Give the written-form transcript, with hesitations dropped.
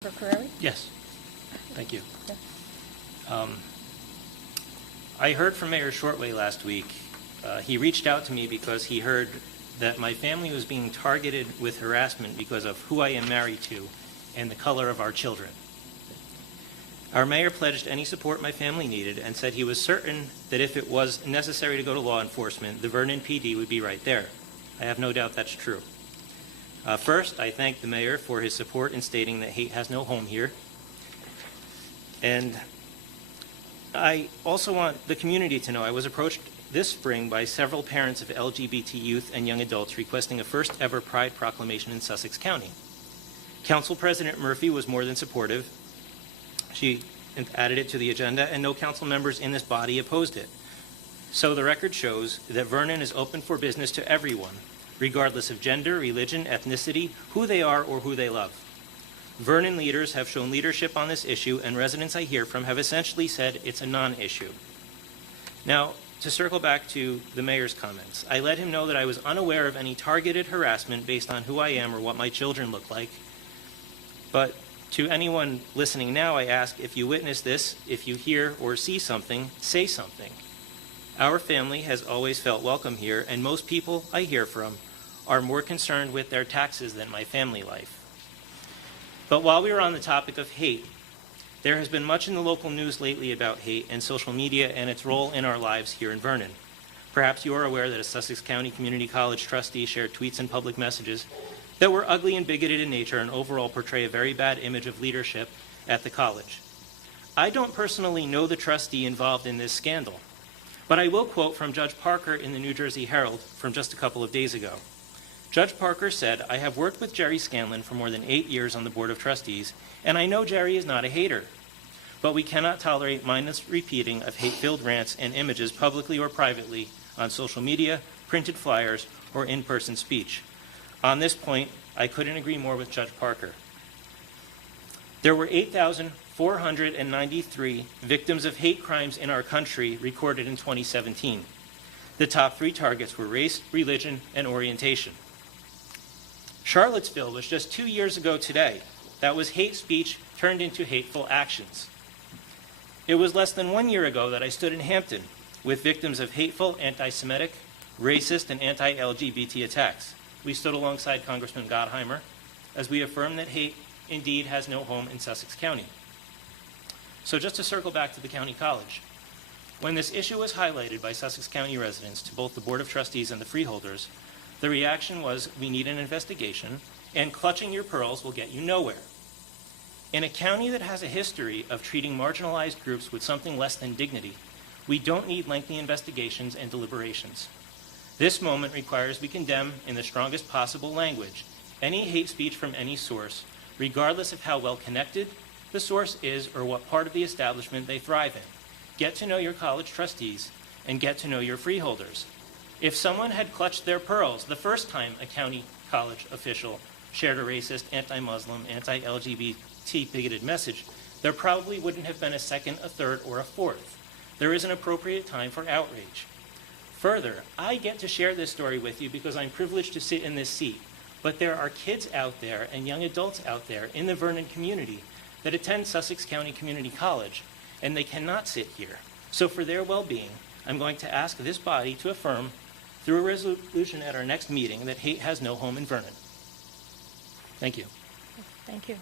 For Curreri? Yes. Thank you. Okay. I heard from Mayor Shortway last week. He reached out to me because he heard that my family was being targeted with harassment because of who I am married to and the color of our children. Our mayor pledged any support my family needed and said he was certain that if it was necessary to go to law enforcement, the Vernon PD would be right there. I have no doubt that's true. First, I thank the mayor for his support in stating that hate has no home here. And I also want the community to know I was approached this spring by several parents of LGBT youth and young adults requesting a first ever Pride proclamation in Sussex County. Council President Murphy was more than supportive. She added it to the agenda, and no council members in this body opposed it. So the record shows that Vernon is open for business to everyone, regardless of gender, religion, ethnicity, who they are, or who they love. Vernon leaders have shown leadership on this issue, and residents I hear from have essentially said it's a non-issue. Now, to circle back to the mayor's comments, I let him know that I was unaware of any targeted harassment based on who I am or what my children look like. But to anyone listening now, I ask, if you witness this, if you hear or see something, say something. Our family has always felt welcome here, and most people I hear from are more concerned with their taxes than my family life. But while we are on the topic of hate, there has been much in the local news lately about hate and social media and its role in our lives here in Vernon. Perhaps you are aware that a Sussex County Community College trustee shared tweets and public messages that were ugly and bigoted in nature and overall portray a very bad image of leadership at the college. I don't personally know the trustee involved in this scandal, but I will quote from Judge Parker in the New Jersey Herald from just a couple of days ago. Judge Parker said, "I have worked with Jerry Scanlon for more than 8 years on the Board of Trustees, and I know Jerry is not a hater. But we cannot tolerate mindless repeating of hate-filled rants and images publicly or privately on social media, printed flyers, or in-person speech." On this point, I couldn't agree more with Judge Parker. There were 8,493 victims of hate crimes in our country recorded in 2017. The top 3 targets were race, religion, and orientation. Charlottesville was just 2 years ago today. That was hate speech turned into hateful actions. It was less than 1 year ago that I stood in Hampton with victims of hateful, anti-Semitic, racist, and anti-LGBT attacks. We stood alongside Congressman Gottheimer as we affirmed that hate indeed has no home in Sussex County. So just to circle back to the county college, when this issue was highlighted by Sussex County residents to both the Board of Trustees and the freeholders, the reaction was, we need an investigation, and clutching your pearls will get you nowhere. In a county that has a history of treating marginalized groups with something less than dignity, we don't need lengthy investigations and deliberations. This moment requires we condemn, in the strongest possible language, any hate speech from any source, regardless of how well connected the source is or what part of the establishment they thrive in. Get to know your college trustees and get to know your freeholders. If someone had clutched their pearls the first time a county college official shared a racist, anti-Muslim, anti-LGBT bigoted message, there probably wouldn't have been a second, a third, or a fourth. There is an appropriate time for outrage. Further, I get to share this story with you because I'm privileged to sit in this seat, but there are kids out there and young adults out there in the Vernon community that attend Sussex County Community College, and they cannot sit here. So for their well-being, I'm going to ask this body to affirm through a resolution at our next meeting that hate has no home in Vernon. Thank you. Thank you.